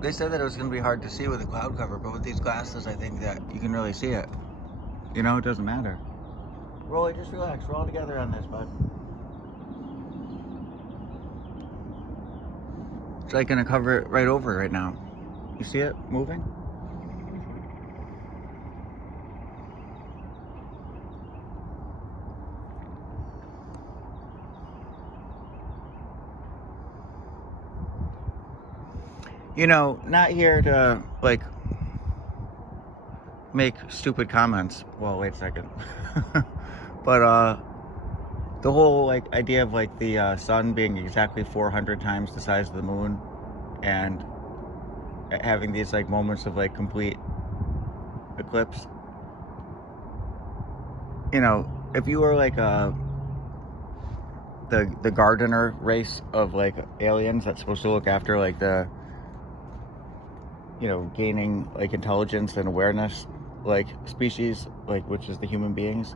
They said that it was going to be hard to see with a cloud cover, but with these glasses, I think that you can really see it. You know, it doesn't matter. Rolly, just relax. We're all together on this, bud. It's like going to cover it right over right now. You see it moving? You know, not here to, like, make stupid comments. Well, wait a second. But, the whole, like, idea of, like, the sun being exactly 400 times the size of the moon and having these, like, moments of, like, complete eclipse. You know, if you were, like, the gardener race of, like, aliens that's supposed to look after, like, the, you know, gaining, like, intelligence and awareness, like, species, like, which is the human beings,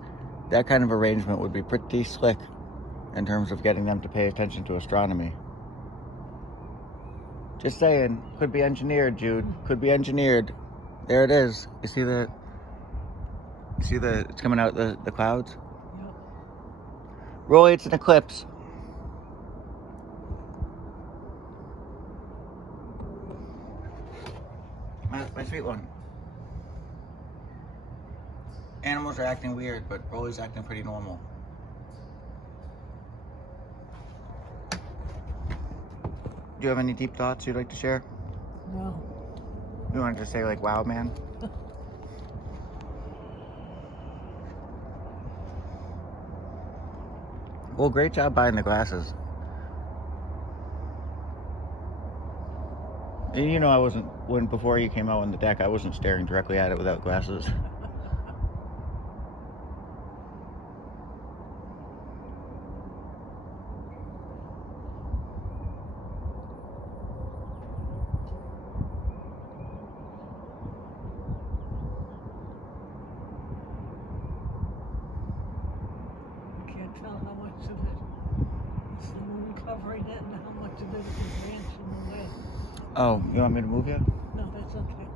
that kind of arrangement would be pretty slick in terms of getting them to pay attention to astronomy. Just saying, could be engineered, Jude. Could be engineered. There it is. You see the, it's coming out the clouds? Yep. Roy, it's an eclipse. My sweet one. Animals are acting weird, but Rolly's acting pretty normal. Do you have any deep thoughts you'd like to share? No. You wanted to say, like, wow, man? Well, great job buying the glasses. And you know, I wasn't, before you came out on the deck, I wasn't staring directly at it without glasses. Can't tell how much of it is the moon covering it and how much of it is the branch in the way. Oh, you want me to move you? No, that's okay.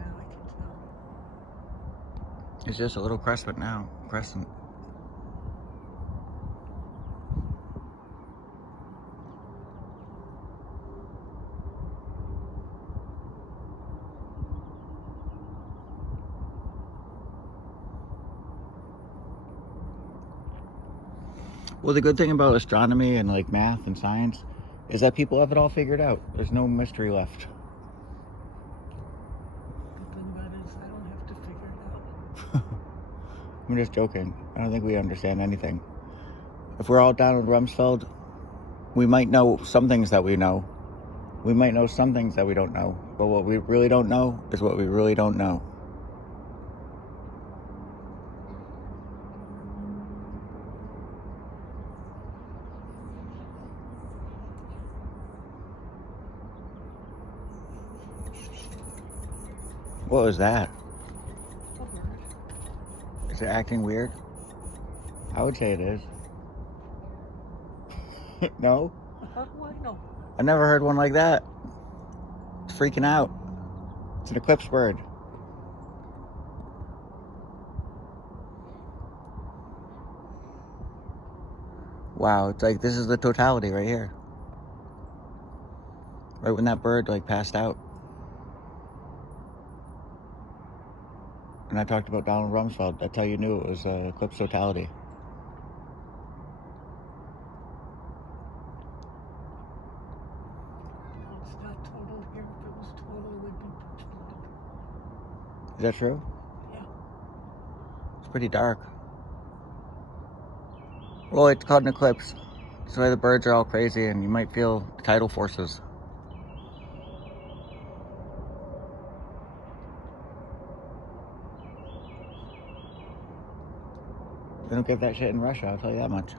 Now I can tell. It's just a little crescent now. Crescent. Well, the good thing about astronomy and, like, math and science is that people have it all figured out. There's no mystery left. Good thing about it is I don't have to figure it out. I'm just joking. I don't think we understand anything. If we're all Donald Rumsfeld, we might know some things that we know. We might know some things that we don't know. But what we really don't know is what we really don't know. What was that? A bird. Is it acting weird? I would say it is. No? Why no? I never heard one like that. It's freaking out. It's an eclipse bird. Wow, it's like this is the totality right here. Right when that bird, like, passed out. And I talked about Donald Rumsfeld. That's how you knew it was eclipse totality. No, it's not total here. If it was total, it would be pitch black. Is that true? Yeah. It's pretty dark. Well, it's called an eclipse. That's why the birds are all crazy, and you might feel the tidal forces. They don't get that shit in Russia, I'll tell you that much.